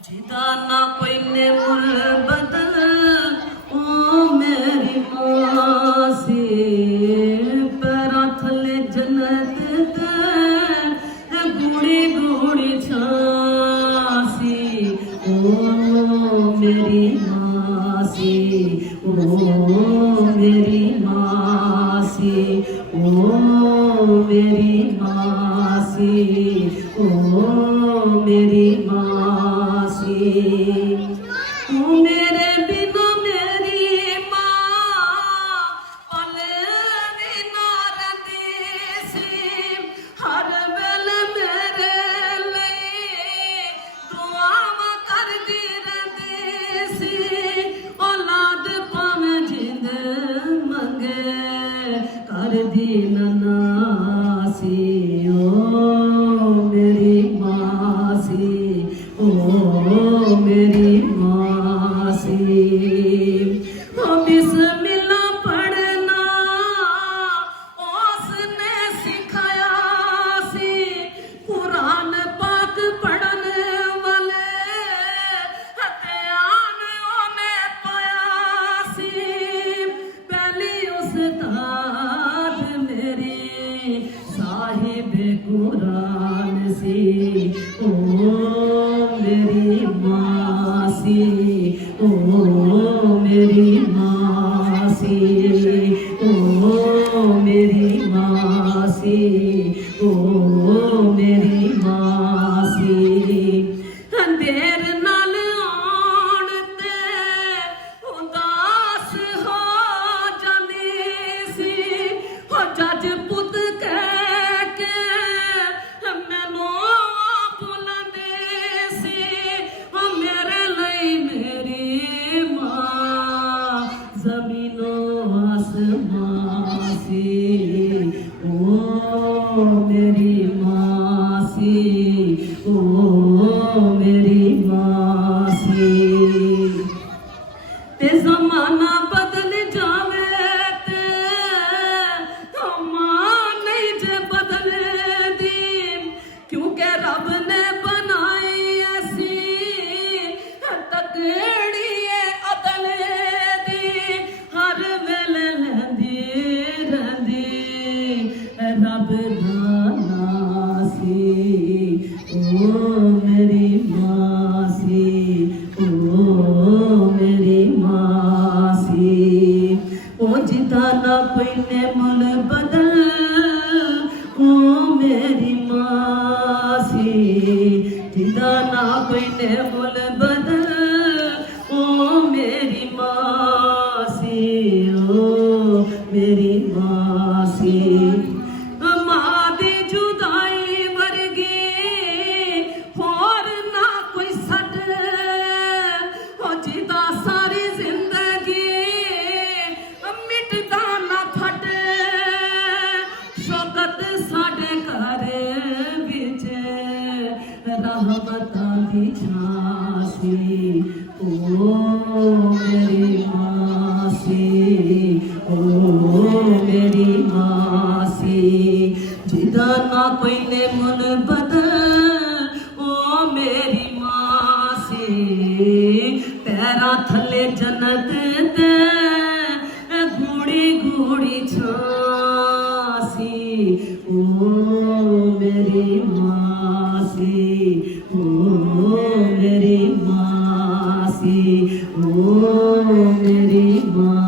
जिदा ना कोई ने मुल बदल ओ मेरी मां सी पैरा थले जन्नत ते गूड़ी गूड़ी छासी ओ मेरी मां सी ओ मेरी मां सी ओ मेरी मां सी ओ मेरी मां सी तू मेरे बिना मेरी मां पले भी ना रंदी सी हर वेले मेरे लिए दुआवां करदी रंदी सी औलाद भावें जिंद मंगे करदी ननासी ओ मेरी मां सी ओ मेरी मां सी ओ बिस्मिल्लाह पढ़ना उसने सिखाया सी कुरान पाक पढ़न वाले हथियार ओने पाया सी पहली उस्ताद मेरी साहिब कुरान सी ओ मेरी मां सी ओ मेरी मां सी ओ मेरी मां सी ओ मेरी मां सी अंधेर नाल आउण ते उदास हो जांदी सी हो जज पुत कह के मैनू बुलांदे सी ओ मेरे लिए मेरी मां जमीनो आसमां सी ओ मेरी मां सी ओ मेरी मां सी ते जमाना बदल जावे ते मां नहीं जे बदले दी क्योंकि रब ने बनाई ऐसी तकड़ी अदल दी हर वेले लैंदी रहिंदी रब दा नां सी ओ मेरी मां सी ओ मेरी मां सी ओ जिदा ना पईने मुल बदल ओ मेरी मां सी जिदा ना पईने मुल बदल ओ मेरी मां सी ओ मेरी मां सी मां दी जुदाई वर्गी होर ना कोई सट हो जिदा सारी जिंदगी मिटदा ना फट शौकत साडे घर विच रहमतां दी छां सी ओ मेरी मां सी ओ मेरी मां सी जिदा ना कोई ने मुल बदल ओ मेरी मां सी पैरा थले जन्नत ते गूड़ी गूड़ी छासी ओ मेरी मां सी ओ मेरी मां सी ओ मेरी मां